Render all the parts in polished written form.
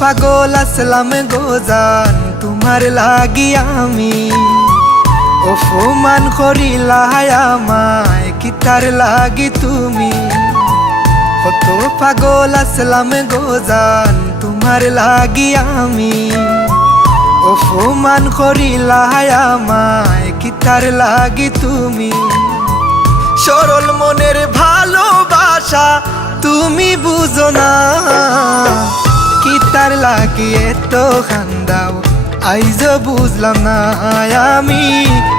পাগল আসলাম গোজান তোমার লাগি আমি অপমান করিলা আমায় কিতার লাগি তুমি কত পাগল আসলাম গোজান তোমার লাগি আমি অপমান করিলা আমায় কিতার লাগি তুমি সরল মনের ভালোবাসা তুমি বুঝো না কিতার লাগি এত খান্দাও আইজ বুঝলাম না আমি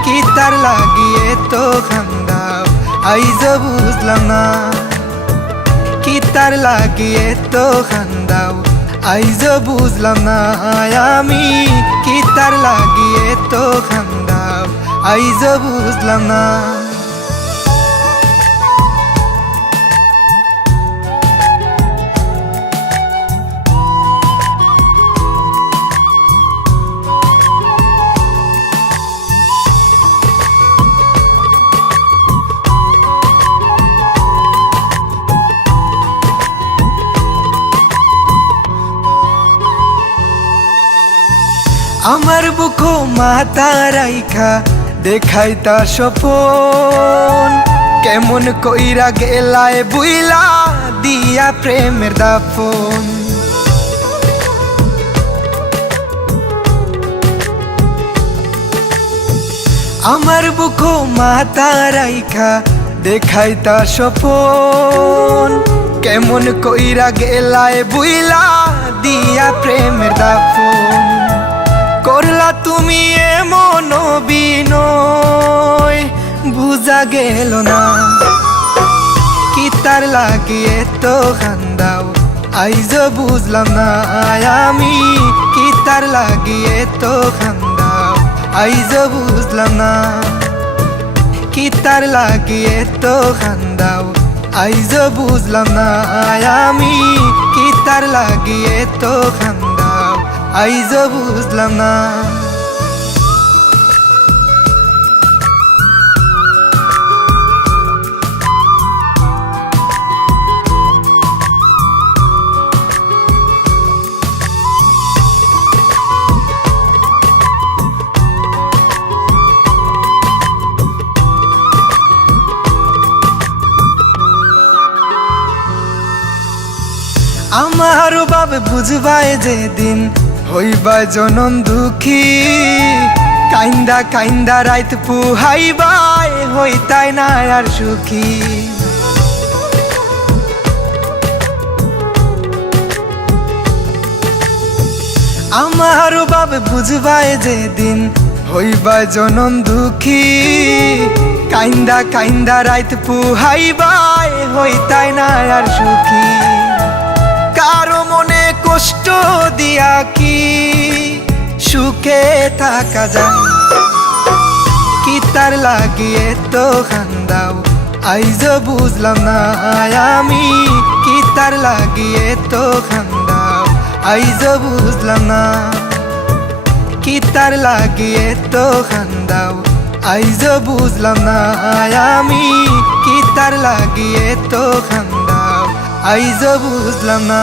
কিতার লাগি এত খান্দাও আইজ বুঝলাম না কিতার লাগি এত খান্দাও আইজ বুঝলাম না আমি কিতার লাগি এত খান্দাও আইজ বুঝলাম না আমার বুকো মাথা রাইখা দেখাই তার স্বপন কেমন কইরা গেলায় বুইলা দিয়া প্রেমের দাফন আমার বুকো মাথা রাইখা দেখাই তার স্বপন কেমন কইরা গেলায় বুইলা দিয়া প্রেমের দাফন করলা তুমি এমন বিনয় বুঝা গেল না কিতার লাগি এত খান্দাও আইজ বুঝলাম না আমি কিতার লাগি এত খান্দাও আইজ বুঝলাম না কিতার লাগি এত খান্দাও আইজ বুঝলাম না আমি কিতার লাগি এত খান্দাও আইজ বুঝলাম না আমার বাবে বুঝবাই যেদিন হইবা জনম দুঃখী কাইন্দা কাইন্দা রাইত পুহাইবাই হইতাই না আর সুখী আমার বাবে বুঝবাই যেদিন হইবা জনম দুঃখী কাইন্দা কাইন্দা রাইত পুহাইবাই হইতাই না আর সুখী কারো মনে কষ্ট দিয়া কি সুখে থাকা যায় কিতার লাগি এত খান্দাও আইজ বুঝলাম না আমি কিতার লাগি এত খান্দাও আইজ বুঝলাম না কিতার লাগি এত খান্দাও আইজ বুঝলাম না আমি কিতার লাগি এত খান্দাও আইজ বুঝলাম না।